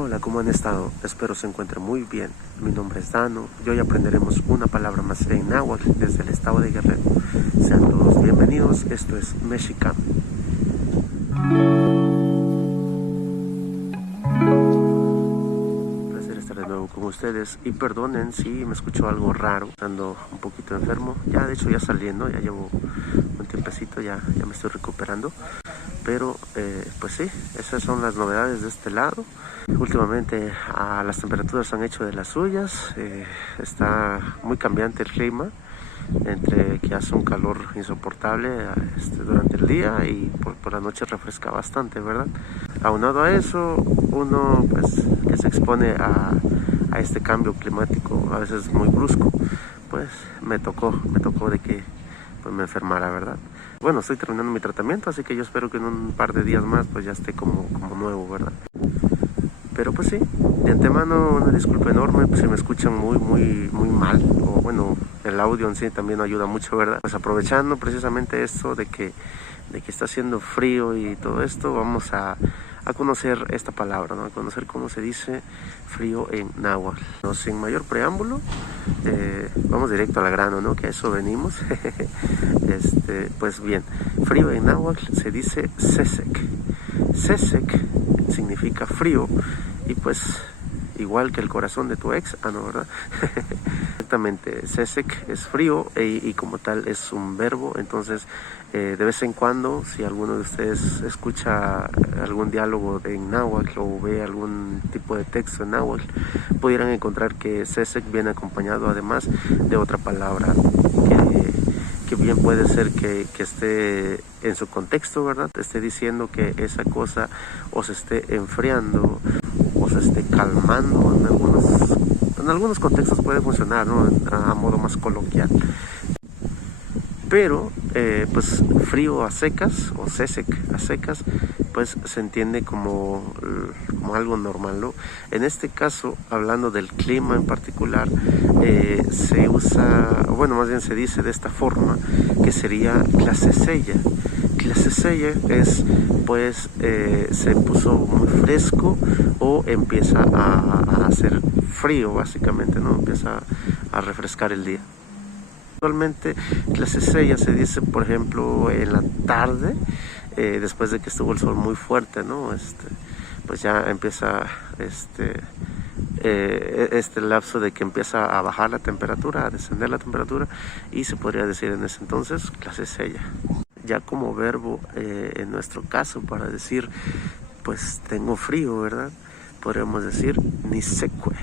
Hola, ¿cómo han estado? Espero se encuentren muy bien. Mi nombre es Dano y hoy aprenderemos una palabra más en náhuatl desde el estado de Guerrero. Sean todos bienvenidos, esto es Mexicano. Un placer estar de nuevo con ustedes y perdonen si me escucho algo raro, ando un poquito enfermo. Ya de hecho ya saliendo, ya llevo un tiempecito, ya me estoy recuperando. Pero pues sí, esas son las novedades de este lado. Últimamente las temperaturas han hecho de las suyas, está muy cambiante el clima, entre que hace un calor insoportable durante el día y por la noche refresca bastante, ¿verdad? Aunado a eso, uno pues que se expone a este cambio climático a veces muy brusco, pues me tocó de que pues, me enfermara, ¿verdad? Bueno, estoy terminando mi tratamiento, así que yo espero que en un par de días más pues ya esté como nuevo, ¿verdad? Pero pues sí, de antemano una disculpa enorme, pues si me escuchan muy mal, o bueno, el audio en sí también no ayuda mucho, ¿verdad? Pues aprovechando precisamente esto de que está haciendo frío y todo esto, vamos a conocer esta palabra, ¿no? A conocer cómo se dice frío en náhuatl. No, sin mayor preámbulo, vamos directo al grano, ¿no? Que a eso venimos. Pues bien, frío en náhuatl se dice sesek. Sesek significa frío y pues igual que el corazón de tu ex, no, ¿verdad? Exactamente, sesek es frío y como tal es un verbo, entonces de vez en cuando, si alguno de ustedes escucha algún diálogo en náhuatl o ve algún tipo de texto en náhuatl, pudieran encontrar que sesek viene acompañado además de otra palabra que bien puede ser que esté en su contexto, ¿verdad? Esté diciendo que esa cosa o se esté enfriando o se esté calmando. En algunos contextos puede funcionar, ¿no? A modo más coloquial. Pero pues frío a secas o sesek a secas pues se entiende como algo normal, ¿no? En este caso, hablando del clima en particular, se usa, bueno, más bien se dice de esta forma, que sería clasesella. Clasesella es pues se puso muy fresco o empieza a hacer frío básicamente, ¿no? Empieza a refrescar el día. Actualmente clasesella se dice, por ejemplo, en la tarde, después de que estuvo el sol muy fuerte, ¿no? Pues ya empieza este lapso de que empieza a bajar la temperatura, a descender la temperatura, y se podría decir en ese entonces clasesella. Ya como verbo, en nuestro caso, para decir, pues tengo frío, ¿verdad? Podríamos decir nisekue,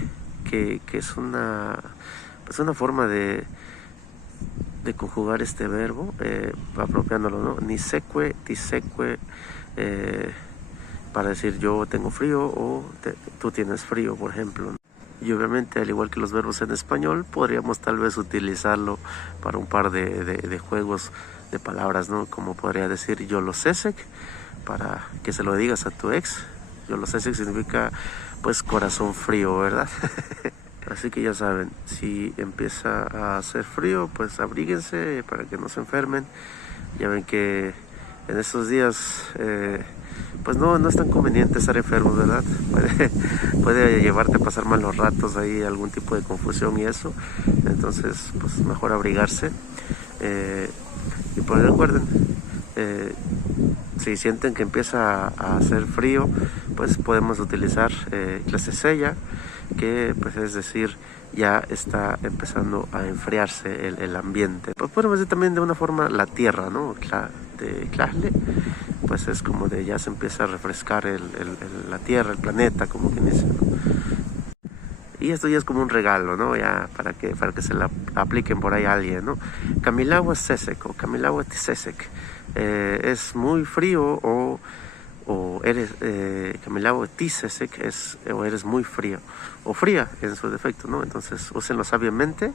que es una forma de conjugar este verbo, apropiándolo, ¿no? Nisekue, tisekue, para decir yo tengo frío o tú tienes frío, por ejemplo. Y obviamente, al igual que los verbos en español, podríamos tal vez utilizarlo para un par de juegos de palabras, ¿no? Como podría decir yo lo sesek, para que se lo digas a tu ex. Yo lo sesek significa pues corazón frío, ¿verdad? Así que ya saben, si empieza a hacer frío, pues abríguense para que no se enfermen. Ya ven que en estos días, pues no es tan conveniente estar enfermo, ¿verdad? Puede llevarte a pasar malos ratos ahí, algún tipo de confusión y eso. Entonces, pues mejor abrigarse. Y pues recuerden, si sienten que empieza a hacer frío, pues podemos utilizar clasesella, que pues es decir, ya está empezando a enfriarse el ambiente. Pues podemos decir también de una forma la tierra, ¿no? De clasle, pues es como de ya se empieza a refrescar la tierra, el planeta, como quien dice, ¿no? Y esto ya es como un regalo, ¿no? Ya para que se la apliquen por ahí a alguien, ¿no? Camilagua sesek o Camilagua tisesek. Es muy frío o eres Camilagua tisesek o eres muy frío o fría en su defecto, ¿no? Entonces úsenlo sabiamente.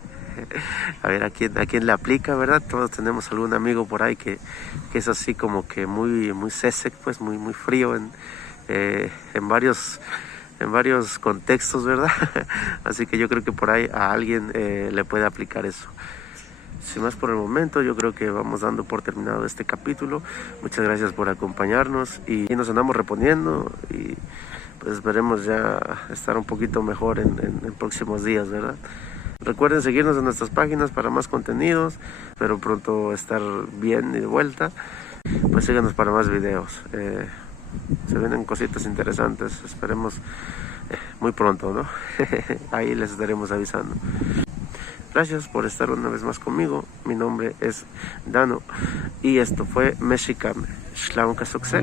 A ver a quién le aplica, ¿verdad? Todos tenemos algún amigo por ahí que es así como que muy sesek, pues muy frío en varios contextos, ¿verdad? Así que yo creo que por ahí a alguien le puede aplicar eso. Sin más por el momento, yo creo que vamos dando por terminado este capítulo. Muchas gracias por acompañarnos y nos andamos reponiendo y pues esperemos ya estar un poquito mejor en próximos días, ¿verdad? Recuerden seguirnos en nuestras páginas para más contenidos, pero pronto estar bien y de vuelta. Pues síganos para más videos. Se vienen cositas interesantes, esperemos muy pronto, ¿no? Ahí les estaremos avisando. Gracias por estar una vez más conmigo. Mi nombre es Dano y esto fue Mexicame. Shlomo Kasukse.